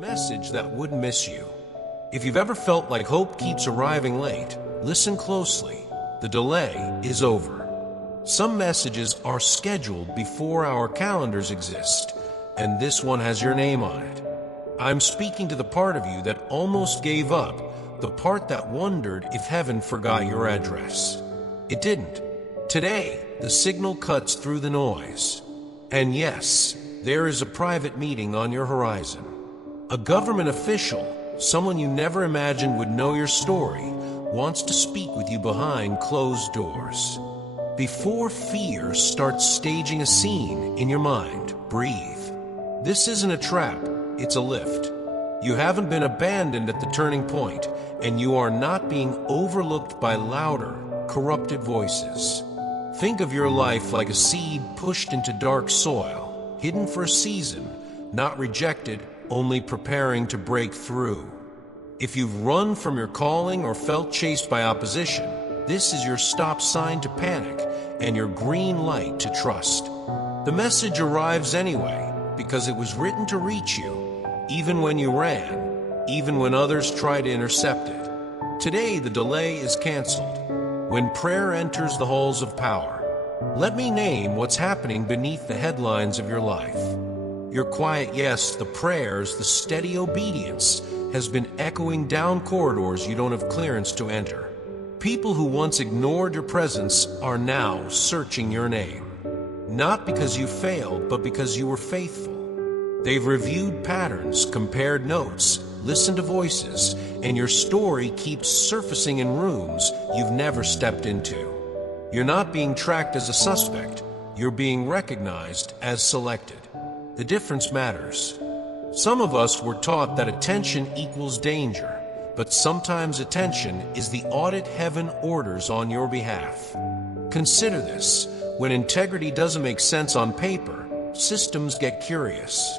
message that would miss you. If you've ever felt like hope keeps arriving late, listen closely. The delay is over. Some messages are scheduled before our calendars exist, and this one has your name on it. I'm speaking to the part of you that almost gave up, the part that wondered if heaven forgot your address. It didn't. Today, the signal cuts through the noise. And yes, there is a private meeting on your horizon. A government official, someone you never imagined would know your story, wants to speak with you behind closed doors. Before fear starts staging a scene in your mind, breathe. This isn't a trap, it's a lift. You haven't been abandoned at the turning point, and you are not being overlooked by louder, corrupted voices. Think of your life like a seed pushed into dark soil, hidden for a season, not rejected, only preparing to break through. If you've run from your calling or felt chased by opposition, this is your stop sign to panic and your green light to trust. The message arrives anyway, because it was written to reach you, even when you ran, even when others tried to intercept it. Today, the delay is canceled. When prayer enters the halls of power, let me name what's happening beneath the headlines of your life. Your quiet yes, the prayers, the steady obedience has been echoing down corridors you don't have clearance to enter. People who once ignored your presence are now searching your name. Not because you failed, but because you were faithful. They've reviewed patterns, compared notes, listened to voices, and your story keeps surfacing in rooms you've never stepped into. You're not being tracked as a suspect, you're being recognized as selected. The difference matters. Some of us were taught that attention equals danger, but sometimes attention is the audit heaven orders on your behalf. Consider this: when integrity doesn't make sense on paper, systems get curious.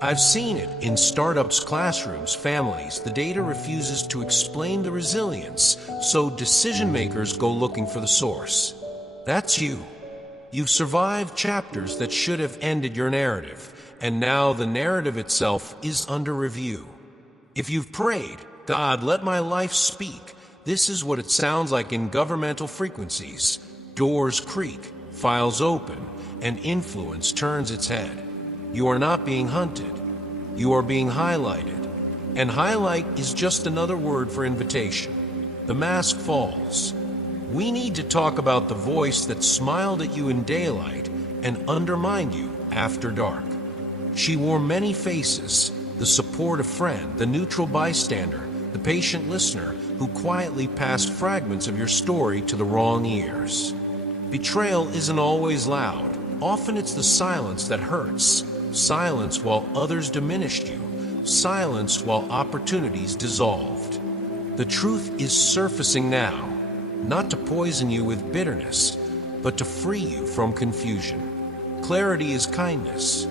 I've seen it in startups, classrooms, families. The data refuses to explain the resilience, so decision makers go looking for the source. That's you. You've survived chapters that should have ended your narrative, and now the narrative itself is under review. If you've prayed, God, let my life speak, this is what it sounds like in governmental frequencies. Doors creak, files open, and influence turns its head. You are not being hunted. You are being highlighted. And highlight is just another word for invitation. The mask falls. We need to talk about the voice that smiled at you in daylight and undermined you after dark. She wore many faces: the supportive friend, the neutral bystander, the patient listener who quietly passed fragments of your story to the wrong ears. Betrayal isn't always loud. Often it's the silence that hurts. Silence while others diminished you. Silence while opportunities dissolved. The truth is surfacing now, not to poison you with bitterness, but to free you from confusion. Clarity is kindness.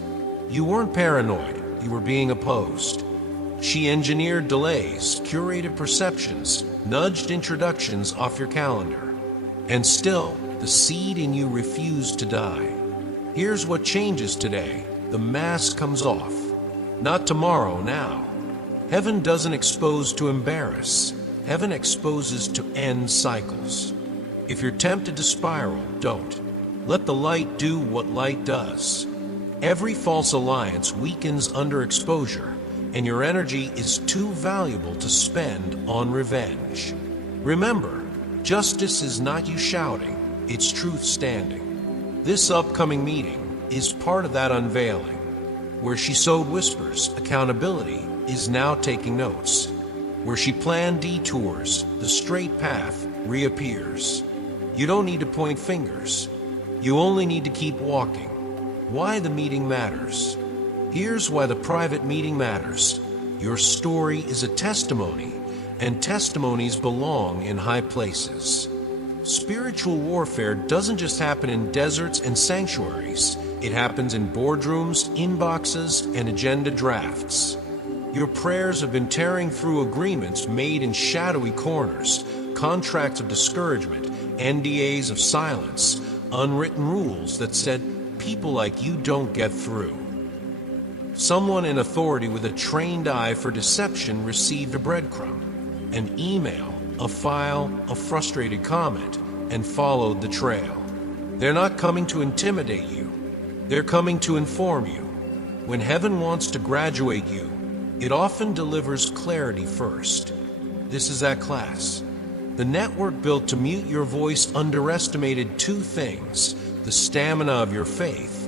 You weren't paranoid, you were being opposed. She engineered delays, curated perceptions, nudged introductions off your calendar. And still, the seed in you refused to die. Here's what changes today. The mask comes off. Not tomorrow, now. Heaven doesn't expose to embarrass. Heaven exposes to end cycles. If you're tempted to spiral, don't. Let the light do what light does. Every false alliance weakens under exposure, and your energy is too valuable to spend on revenge. Remember, justice is not you shouting, it's truth standing. This upcoming meeting is part of that unveiling. Where she sowed whispers, accountability is now taking notes. Where she planned detours, the straight path reappears. You don't need to point fingers. You only need to keep walking. Why the meeting matters. Here's why the private meeting matters. Your story is a testimony, and testimonies belong in high places. Spiritual warfare doesn't just happen in deserts and sanctuaries. It happens in boardrooms, inboxes, and agenda drafts. Your prayers have been tearing through agreements made in shadowy corners, contracts of discouragement, NDAs of silence, unwritten rules that said people like you don't get through. Someone in authority with a trained eye for deception received a breadcrumb, an email, a file, a frustrated comment, and followed the trail. They're not coming to intimidate you. They're coming to inform you. When heaven wants to graduate you, it often delivers clarity first. This is that class. The network built to mute your voice underestimated two things: the stamina of your faith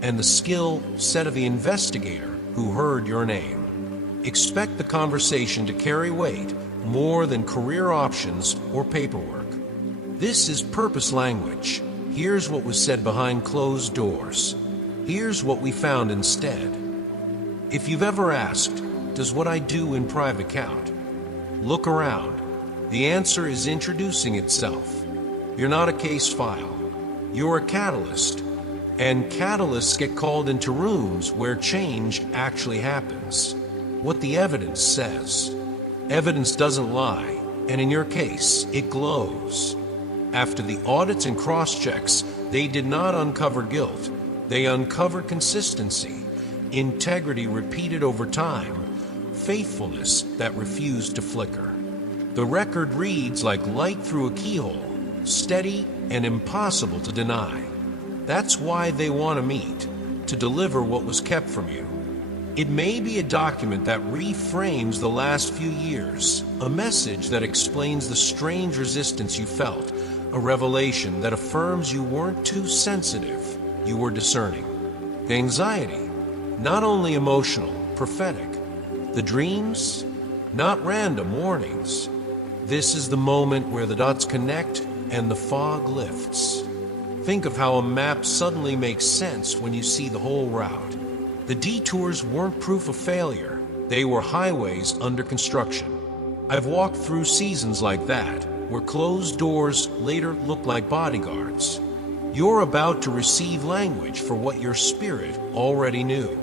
and the skill set of the investigator who heard your name. Expect the conversation to carry weight more than career options or paperwork. This is purpose language. Here's what was said behind closed doors. Here's what we found instead. If you've ever asked, does what I do in private count? Look around. The answer is introducing itself. You're not a case file. You're a catalyst. And catalysts get called into rooms where change actually happens. What the evidence says. Evidence doesn't lie, and in your case, it glows. After the audits and cross-checks, they did not uncover guilt. They uncovered consistency, integrity repeated over time, faithfulness that refused to flicker. The record reads like light through a keyhole, steady and impossible to deny. That's why they want to meet, to deliver what was kept from you. It may be a document that reframes the last few years, a message that explains the strange resistance you felt, a revelation that affirms you weren't too sensitive, you were discerning. The anxiety, not only emotional, prophetic. The dreams, not random warnings. This is the moment where the dots connect and the fog lifts. Think of how a map suddenly makes sense when you see the whole route. The detours weren't proof of failure. They were highways under construction. I've walked through seasons like that, where closed doors later look like bodyguards. You're about to receive language for what your spirit already knew.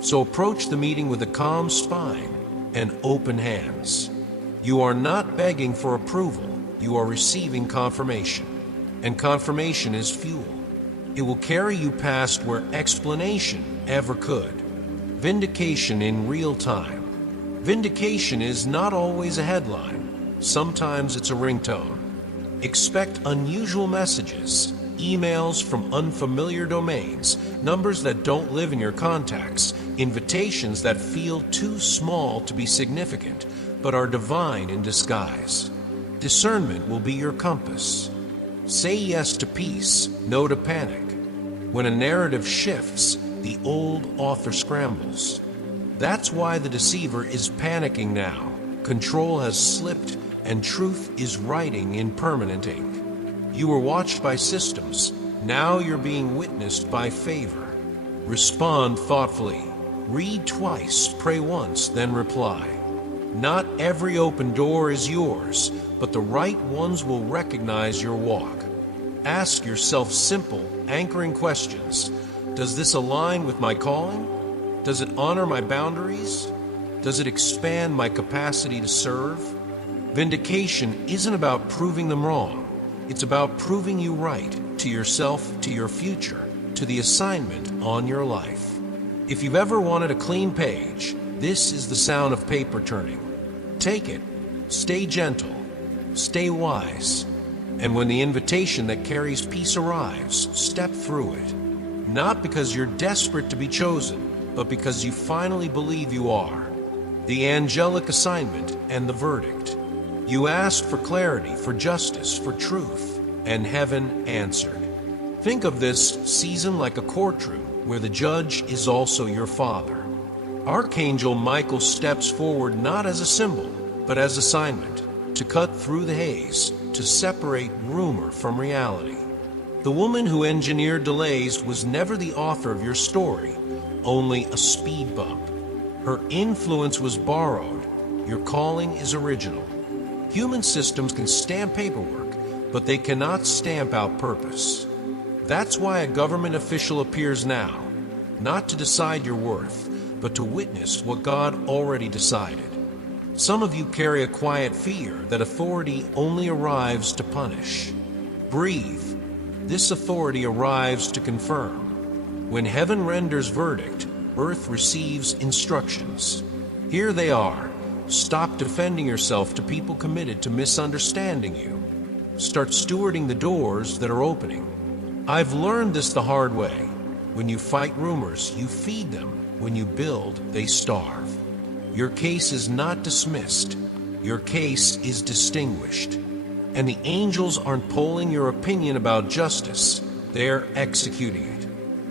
So approach the meeting with a calm spine and open hands. You are not begging for approval. You are receiving confirmation. And confirmation is fuel. It will carry you past where explanation ever could. Vindication in real time. Vindication is not always a headline. Sometimes it's a ringtone. Expect unusual messages, emails from unfamiliar domains, numbers that don't live in your contacts, invitations that feel too small to be significant, but are divine in disguise. Discernment will be your compass. Say yes to peace, no to panic. When a narrative shifts, the old author scrambles. That's why the deceiver is panicking now. Control has slipped, and truth is writing in permanent ink. You were watched by systems. Now you're being witnessed by favor. Respond thoughtfully. Read twice, pray once, then reply. Not every open door is yours, but the right ones will recognize your walk. Ask yourself simple, anchoring questions. Does this align with my calling? Does it honor my boundaries? Does it expand my capacity to serve? Vindication isn't about proving them wrong. It's about proving you right, to yourself, to your future, to the assignment on your life. If you've ever wanted a clean page, this is the sound of paper turning. Take it. Stay gentle. Stay wise. And when the invitation that carries peace arrives, step through it. Not because you're desperate to be chosen, but because you finally believe you are. The angelic assignment and the verdict. You asked for clarity, for justice, for truth, and heaven answered. Think of this season like a courtroom where the judge is also your father. Archangel Michael steps forward not as a symbol, but as assignment, to cut through the haze, to separate rumor from reality. The woman who engineered delays was never the author of your story, only a speed bump. Her influence was borrowed. Your calling is original. Human systems can stamp paperwork, but they cannot stamp out purpose. That's why a government official appears now, not to decide your worth, but to witness what God already decided. Some of you carry a quiet fear that authority only arrives to punish. Breathe. This authority arrives to confirm. When heaven renders verdict, Earth receives instructions. Here they are. Stop defending yourself to people committed to misunderstanding you. Start stewarding the doors that are opening. I've learned this the hard way. When you fight rumors, you feed them. When you build, they starve. Your case is not dismissed. Your case is distinguished. And the angels aren't polling your opinion about justice. They're executing it.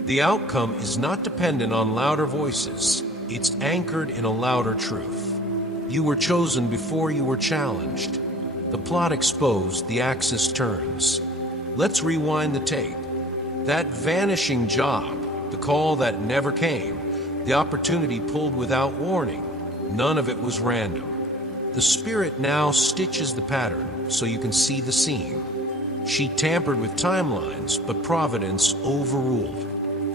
The outcome is not dependent on louder voices. It's anchored in a louder truth. You were chosen before you were challenged. The plot exposed, the axis turns. Let's rewind the tape. That vanishing job, the call that never came, the opportunity pulled without warning, none of it was random. The Spirit now stitches the pattern so you can see the seam. She tampered with timelines, but Providence overruled.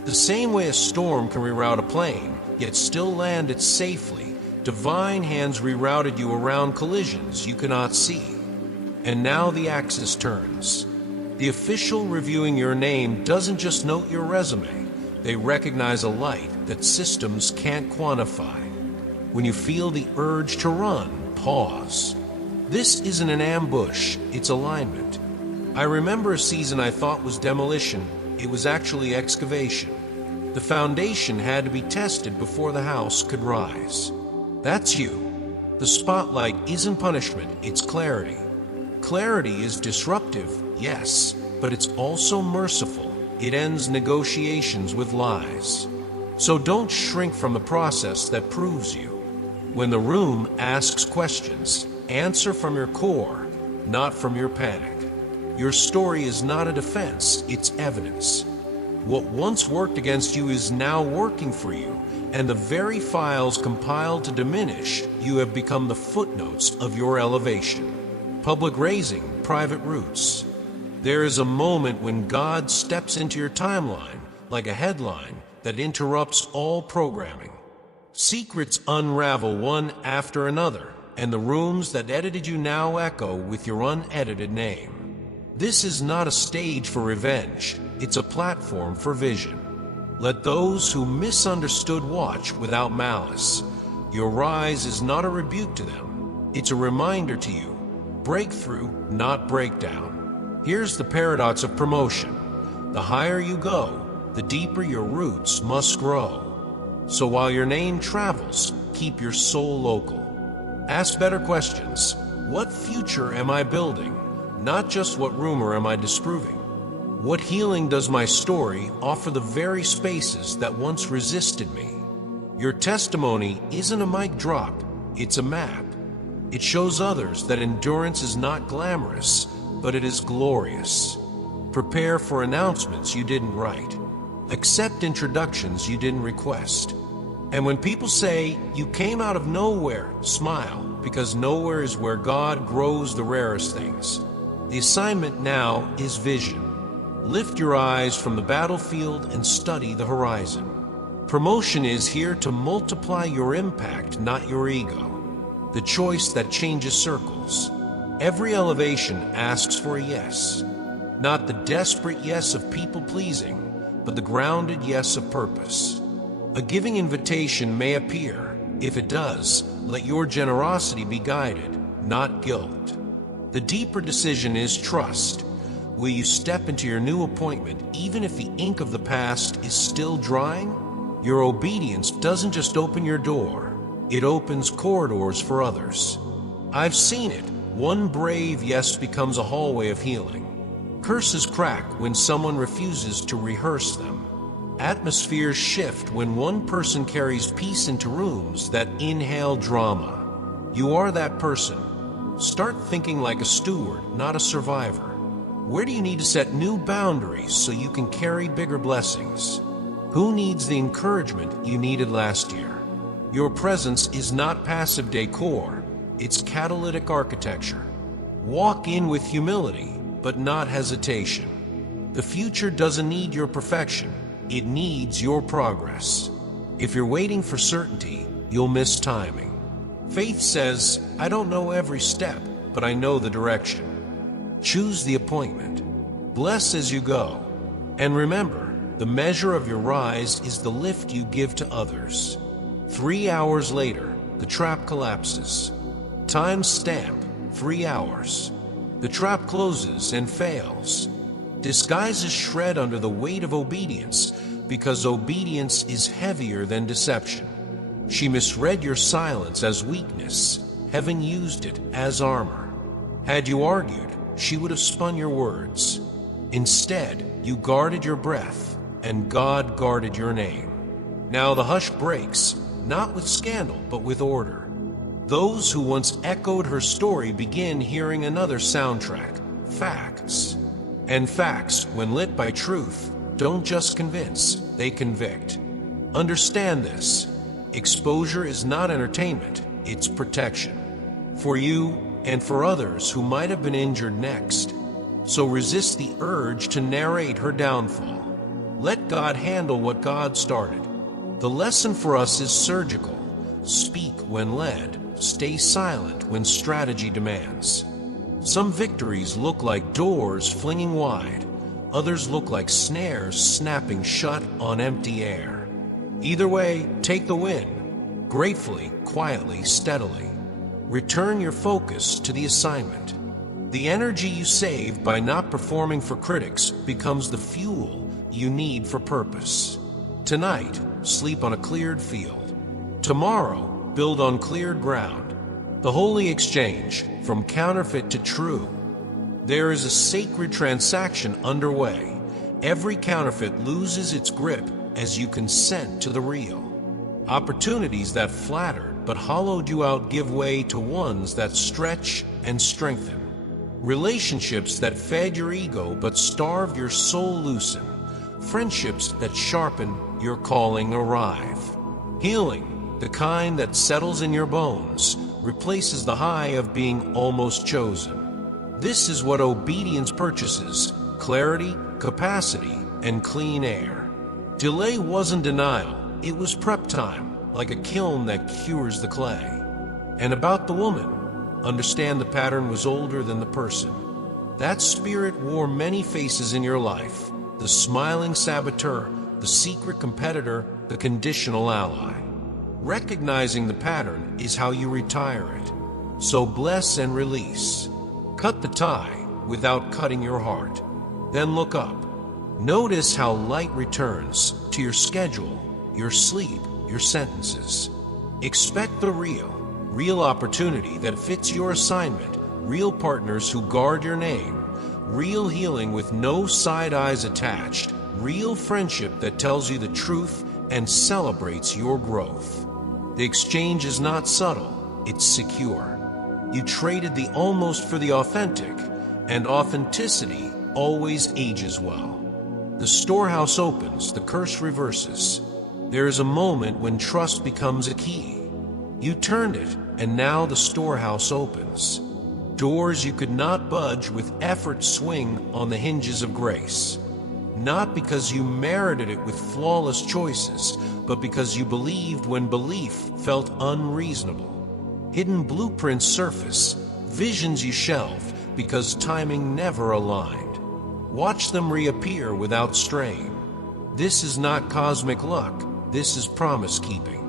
The same way a storm can reroute a plane, yet still land it safely, divine hands rerouted you around collisions you cannot see. And now the axis turns. The official reviewing your name doesn't just note your resume. They recognize a light that systems can't quantify. When you feel the urge to run, pause. This isn't an ambush, it's alignment. I remember a season I thought was demolition. It was actually excavation. The foundation had to be tested before the house could rise. That's you. The spotlight isn't punishment, it's clarity. Clarity is disruptive, yes, but it's also merciful. It ends negotiations with lies. So don't shrink from the process that proves you. When the room asks questions, answer from your core, not from your panic. Your story is not a defense, it's evidence. What once worked against you is now working for you, and the very files compiled to diminish you have become the footnotes of your elevation. Public raising, private roots. There is a moment when God steps into your timeline like a headline that interrupts all programming. Secrets unravel one after another, and the rooms that edited you now echo with your unedited name. This is not a stage for revenge, it's a platform for vision. Let those who misunderstood watch without malice. Your rise is not a rebuke to them, it's a reminder to you. Breakthrough, not breakdown. Here's the paradox of promotion. The higher you go, the deeper your roots must grow. So while your name travels, keep your soul local. Ask better questions. What future am I building? Not just what rumor am I disproving. What healing does my story offer the very spaces that once resisted me? Your testimony isn't a mic drop, it's a map. It shows others that endurance is not glamorous, but it is glorious. Prepare for announcements you didn't write. Accept introductions you didn't request. And when people say, you came out of nowhere, smile, because nowhere is where God grows the rarest things. The assignment now is vision. Lift your eyes from the battlefield and study the horizon. Promotion is here to multiply your impact, not your ego. The choice that changes circles. Every elevation asks for a yes. Not the desperate yes of people-pleasing, but the grounded yes of purpose. A giving invitation may appear. If it does, let your generosity be guided, not guilt. The deeper decision is trust. Will you step into your new appointment even if the ink of the past is still drying? Your obedience doesn't just open your door, it opens corridors for others. I've seen it. One brave yes becomes a hallway of healing. Curses crack when someone refuses to rehearse them. Atmospheres shift when one person carries peace into rooms that inhale drama. You are that person. Start thinking like a steward, not a survivor. Where do you need to set new boundaries so you can carry bigger blessings? Who needs the encouragement you needed last year? Your presence is not passive decor, it's catalytic architecture. Walk in with humility, but not hesitation. The future doesn't need your perfection, it needs your progress. If you're waiting for certainty, you'll miss timing. Faith says, I don't know every step, but I know the direction. Choose the appointment. Bless as you go. And remember, the measure of your rise is the lift you give to others. 3 hours later, the trap collapses. Time stamp, 3 hours. The trap closes and fails. Disguises shred under the weight of obedience, because obedience is heavier than deception. She misread your silence as weakness, having used it as armor. Had you argued, she would have spun your words. Instead, you guarded your breath, and God guarded your name. Now the hush breaks, not with scandal, but with order. Those who once echoed her story begin hearing another soundtrack, facts. And facts, when lit by truth, don't just convince, they convict. Understand this. Exposure is not entertainment, it's protection. For you and for others who might have been injured next. So resist the urge to narrate her downfall. Let God handle what God started. The lesson for us is surgical. Speak when led. Stay silent when strategy demands. Some victories look like doors flinging wide. Others look like snares snapping shut on empty air. Either way, take the win. Gratefully, quietly, steadily. Return your focus to the assignment. The energy you save by not performing for critics becomes the fuel you need for purpose. Tonight, sleep on a cleared field. Tomorrow, build on cleared ground. The holy exchange, from counterfeit to true. There is a sacred transaction underway. Every counterfeit loses its grip as you consent to the real. Opportunities that flattered but hollowed you out give way to ones that stretch and strengthen. Relationships that fed your ego but starved your soul loosen. Friendships that sharpen your calling arrive. Healing, the kind that settles in your bones, replaces the high of being almost chosen. This is what obedience purchases: clarity, capacity, and clean air. Delay wasn't denial, it was prep time, like a kiln that cures the clay. And about the woman, understand the pattern was older than the person. That spirit wore many faces in your life: the smiling saboteur, the secret competitor, the conditional ally. Recognizing the pattern is how you retire it. So bless and release. Cut the tie without cutting your heart. Then look up. Notice how light returns to your schedule, your sleep, your sentences. Expect the real opportunity that fits your assignment, real partners who guard your name, real healing with no side eyes attached, real friendship that tells you the truth and celebrates your growth. The exchange is not subtle, it's secure. You traded the almost for the authentic, and authenticity always ages well. The storehouse opens, the curse reverses. There is a moment when trust becomes a key. You turned it, and now the storehouse opens. Doors you could not budge with effort swing on the hinges of grace. Not because you merited it with flawless choices, but because you believed when belief felt unreasonable. Hidden blueprints surface, visions you shelved because timing never aligned. Watch them reappear without strain. This is not cosmic luck, this is promise-keeping.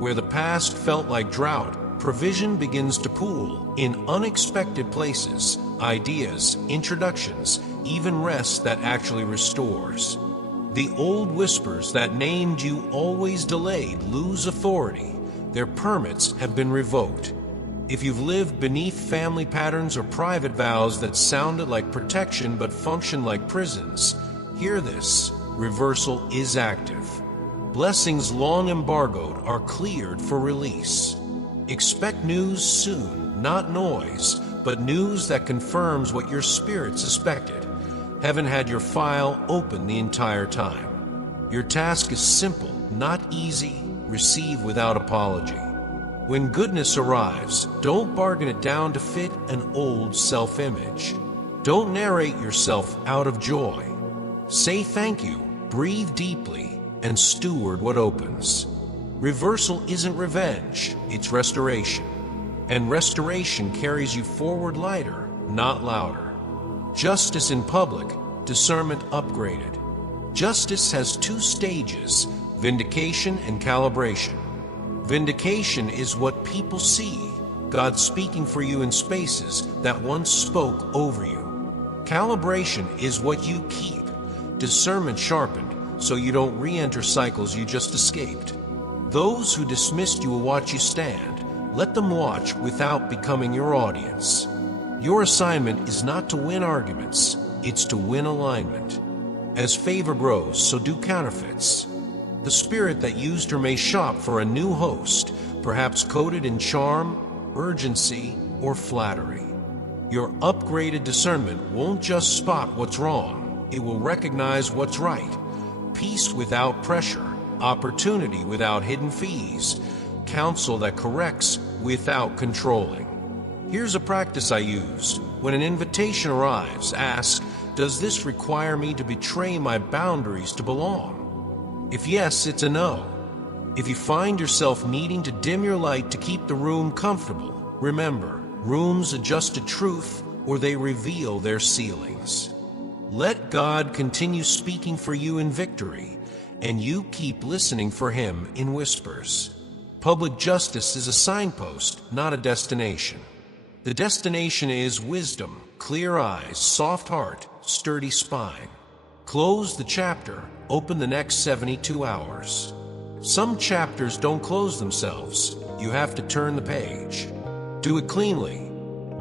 Where the past felt like drought, provision begins to pool in unexpected places, ideas, introductions, even rest that actually restores. The old whispers that named you always delayed lose authority. Their permits have been revoked. If you've lived beneath family patterns or private vows that sounded like protection but functioned like prisons, hear this: reversal is active. Blessings long embargoed are cleared for release. Expect news soon, not noise, but news that confirms what your spirit suspected. Heaven had your file open the entire time. Your task is simple, not easy. Receive without apology. When goodness arrives, don't bargain it down to fit an old self-image. Don't narrate yourself out of joy. Say thank you, breathe deeply, and steward what opens. Reversal isn't revenge, it's restoration. And restoration carries you forward lighter, not louder. Justice in public, discernment upgraded. Justice has two stages: vindication and calibration. Vindication is what people see, God speaking for you in spaces that once spoke over you. Calibration is what you keep, discernment sharpened, so you don't re-enter cycles you just escaped. Those who dismissed you will watch you stand. Let them watch without becoming your audience. Your assignment is not to win arguments, it's to win alignment. As favor grows, so do counterfeits. The spirit that used her may shop for a new host, perhaps coated in charm, urgency, or flattery. Your upgraded discernment won't just spot what's wrong, it will recognize what's right. Peace without pressure, opportunity without hidden fees, counsel that corrects without controlling. Here's a practice I use. When an invitation arrives, ask, does this require me to betray my boundaries to belong? If yes, it's a no. If you find yourself needing to dim your light to keep the room comfortable, remember, rooms adjust to truth or they reveal their ceilings. Let God continue speaking for you in victory, and you keep listening for Him in whispers. Public justice is a signpost, not a destination. The destination is wisdom, clear eyes, soft heart, sturdy spine. Close the chapter, open the next 72 hours. Some chapters don't close themselves. You have to turn the page. Do it cleanly,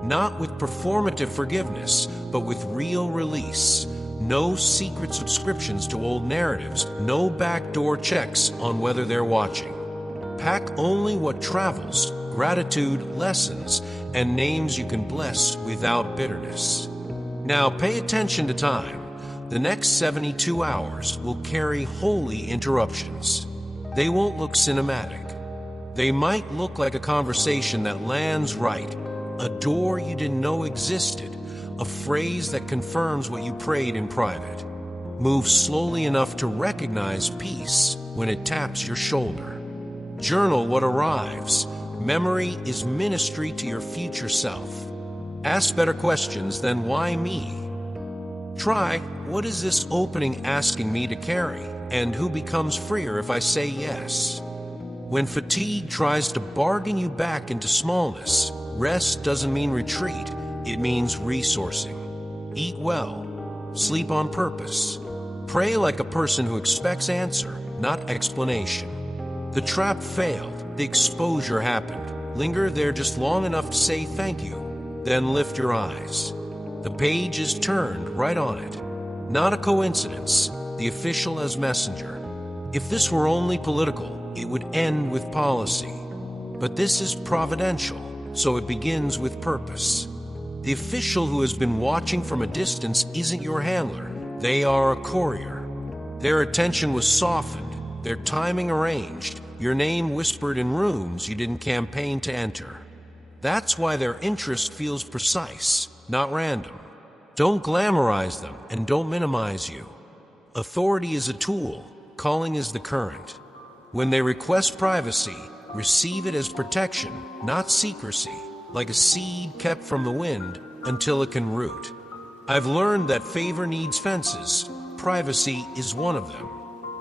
not with performative forgiveness, but with real release. No secret subscriptions to old narratives, no backdoor checks on whether they're watching. Pack only what travels, gratitude, lessons, and names you can bless without bitterness. Now pay attention to time. The next 72 hours will carry holy interruptions. They won't look cinematic. They might look like a conversation that lands right, a door you didn't know existed, a phrase that confirms what you prayed in private. Move slowly enough to recognize peace when it taps your shoulder. Journal what arrives. Memory is ministry to your future self. Ask better questions than why me? Try, what is this opening asking me to carry? And who becomes freer if I say yes? When fatigue tries to bargain you back into smallness, rest doesn't mean retreat, it means resourcing. Eat well, sleep on purpose. Pray like a person who expects answer, not explanation. The trap failed, the exposure happened. Linger there just long enough to say thank you, then lift your eyes. The page is turned right on it. Not a coincidence, the official as messenger. If this were only political, it would end with policy. But this is providential, so it begins with purpose. The official who has been watching from a distance isn't your handler. They are a courier. Their attention was softened, their timing arranged, your name whispered in rooms you didn't campaign to enter. That's why their interest feels precise, not random. Don't glamorize them and don't minimize you. Authority is a tool, calling is the current. When they request privacy, receive it as protection, not secrecy, like a seed kept from the wind until it can root. I've learned that favor needs fences. Privacy is one of them.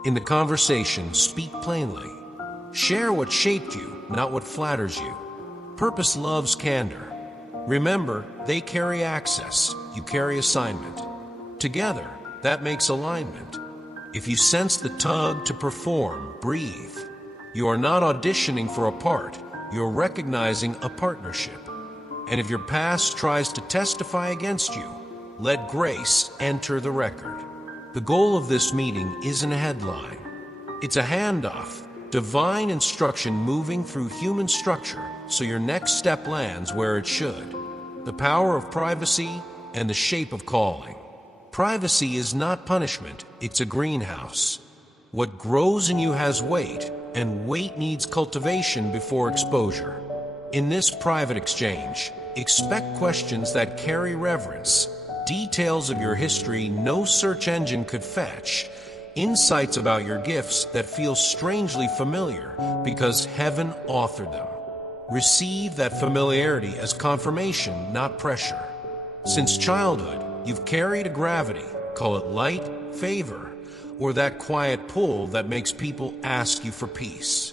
In the conversation, speak plainly. Share what shaped you, not what flatters you. Purpose loves candor. Remember, they carry access, you carry assignment. Together, that makes alignment. If you sense the tug to perform, breathe. You are not auditioning for a part, you're recognizing a partnership. And if your past tries to testify against you, let grace enter the record. The goal of this meeting isn't a headline. It's a handoff, divine instruction moving through human structure so your next step lands where it should. The power of privacy and the shape of calling. Privacy is not punishment, it's a greenhouse. What grows in you has weight, and weight needs cultivation before exposure. In this private exchange, expect questions that carry reverence, details of your history no search engine could fetch, insights about your gifts that feel strangely familiar because heaven authored them. Receive that familiarity as confirmation, not pressure. Since childhood, you've carried a gravity, call it light, favor, or that quiet pull that makes people ask you for peace.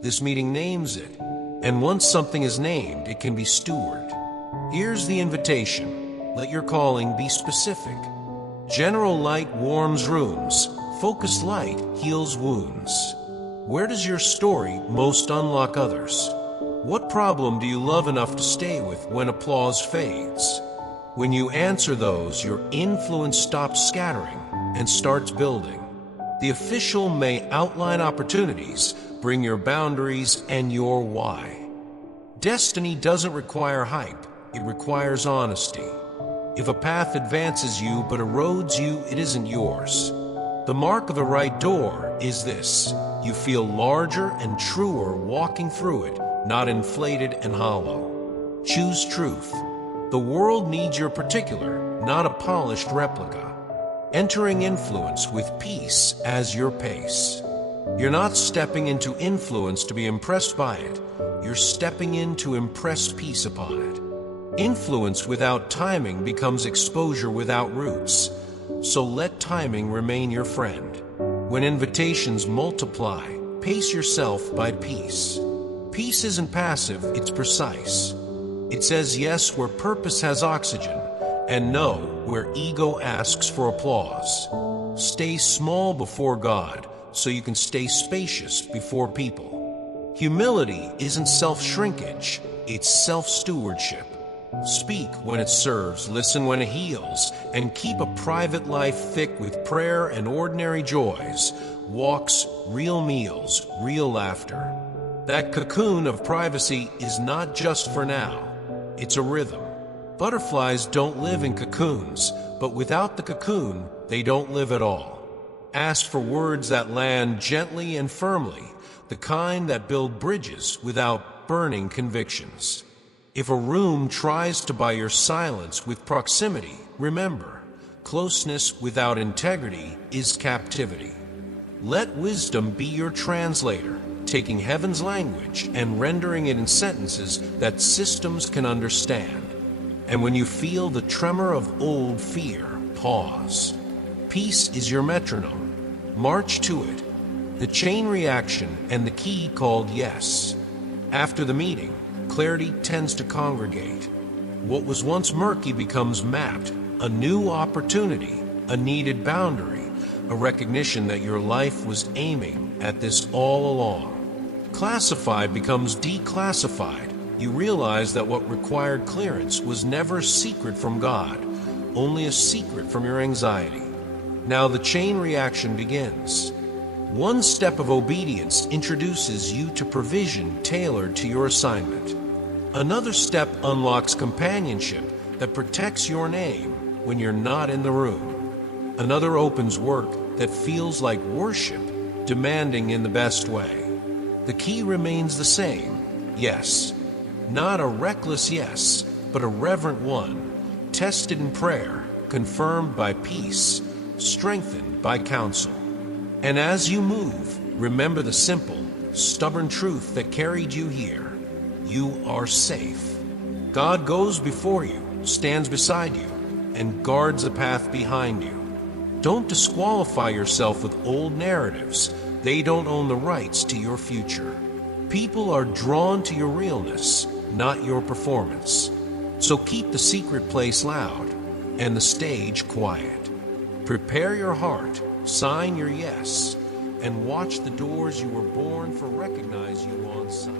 This meeting names it, and once something is named, it can be stewarded. Here's the invitation. Let your calling be specific. General light warms rooms. Focused light heals wounds. Where does your story most unlock others? What problem do you love enough to stay with when applause fades? When you answer those, your influence stops scattering and starts building. The official may outline opportunities, bring your boundaries and your why. Destiny doesn't require hype, it requires honesty. If a path advances you but erodes you, it isn't yours. The mark of the right door is this: you feel larger and truer walking through it, not inflated and hollow. Choose truth. The world needs your particular, not a polished replica. Entering influence with peace as your pace. You're not stepping into influence to be impressed by it. You're stepping in to impress peace upon it. Influence without timing becomes exposure without roots. So let timing remain your friend. When invitations multiply, pace yourself by peace. Peace isn't passive, it's precise. It says yes where purpose has oxygen, and no where ego asks for applause. Stay small before God so you can stay spacious before people. Humility isn't self-shrinkage, it's self-stewardship. Speak when it serves, listen when it heals, and keep a private life thick with prayer and ordinary joys, walks, real meals, real laughter. That cocoon of privacy is not just for now, it's a rhythm. Butterflies don't live in cocoons, but without the cocoon, they don't live at all. Ask for words that land gently and firmly, the kind that build bridges without burning convictions. If a room tries to buy your silence with proximity, remember, closeness without integrity is captivity. Let wisdom be your translator, taking heaven's language and rendering it in sentences that systems can understand. And when you feel the tremor of old fear, pause. Peace is your metronome. March to it. The chain reaction and the key called yes. After the meeting, clarity tends to congregate. What was once murky becomes mapped, a new opportunity, a needed boundary, a recognition that your life was aiming at this all along. Classified becomes declassified. You realize that what required clearance was never a secret from God, only a secret from your anxiety. Now the chain reaction begins. One step of obedience introduces you to provision tailored to your assignment. Another step unlocks companionship that protects your name when you're not in the room. Another opens work that feels like worship, demanding in the best way. The key remains the same, yes. Not a reckless yes, but a reverent one, tested in prayer, confirmed by peace, strengthened by counsel. And as you move, remember the simple, stubborn truth that carried you here. You are safe. God goes before you, stands beside you, and guards the path behind you. Don't disqualify yourself with old narratives. They don't own the rights to your future. People are drawn to your realness, not your performance. So keep the secret place loud and the stage quiet. Prepare your heart, sign your yes, and watch the doors you were born for recognize you on sight.